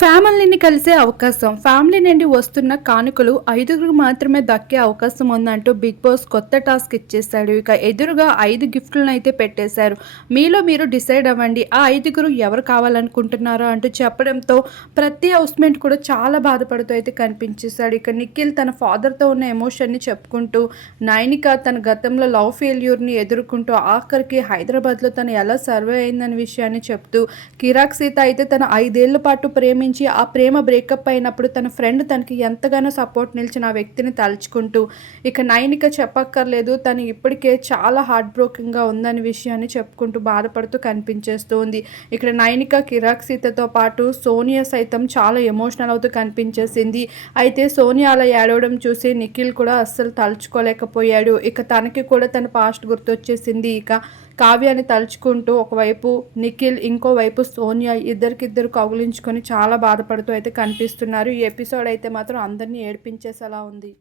ఫ్యామిలీని కలిసే అవకాశం. ఫ్యామిలీ నుండి వస్తున్న కానుకలు ఐదుగురు మాత్రమే దక్కే అవకాశం ఉందంటూ బిగ్ బాస్ కొత్త టాస్క్ ఇచ్చేశాడు. ఇక ఎదురుగా ఐదు గిఫ్ట్లను అయితే పెట్టేశారు. మీలో మీరు డిసైడ్ అవ్వండి. ఆ ఐదుగురు ఎవరు కావాలనుకుంటున్నారో అంటూ చెప్పడంతో ప్రతి హౌస్మేట్ కూడా చాలా బాధపడుతూ అయితే కనిపించేశాడు. ఇక నిఖిల్ తన ఫాదర్తో ఉన్న ఎమోషన్ని చెప్పుకుంటూ నైనిక తన గతంలో లవ్ ఫెయిల్యూర్ని ఎదుర్కొంటూ ఆఖరికి హైదరాబాద్లో తను ఎలా సర్వే అయిందనే విషయాన్ని చెప్తూ కిరాక్ సీత అయితే తన ఐదేళ్ళ పాటు ప్రేమి నుంచి ఆ ప్రేమ బ్రేకప్ అయినప్పుడు తన ఫ్రెండ్ తనకి ఎంతగానో సపోర్ట్ నిలిచిన ఆ వ్యక్తిని తలుచుకుంటూ ఇక నైనిక చెప్పక్కర్లేదు తను ఇప్పటికే చాలా హార్ట్ బ్రోకింగ్గా ఉందనే విషయాన్ని చెప్పుకుంటూ బాధపడుతూ కనిపించేస్తుంది. ఇక్కడ నైనిక కిరాక్ సీతతో పాటు సోనియా సైతం చాలా ఎమోషనల్ అవుతూ కనిపించేసింది. అయితే సోనియా అలా ఏడవడం చూసి నిఖిల్ కూడా అస్సలు తలుచుకోలేకపోయాడు. ఇక తనకి కూడా తన పాస్ట్ గుర్తొచ్చేసింది. ఇక కావ్యాన్ని తలుచుకుంటూ ఒకవైపు నిఖిల్ ఇంకోవైపు సోనియా ఇద్దరికిద్దరు కౌగులించుకొని చాలా బాధపడుతూ అయితే కనిపిస్తున్నారు. ఈ ఎపిసోడ్ అయితే మాత్రం అందరినీ ఏడిపించేసేలా ఉంది.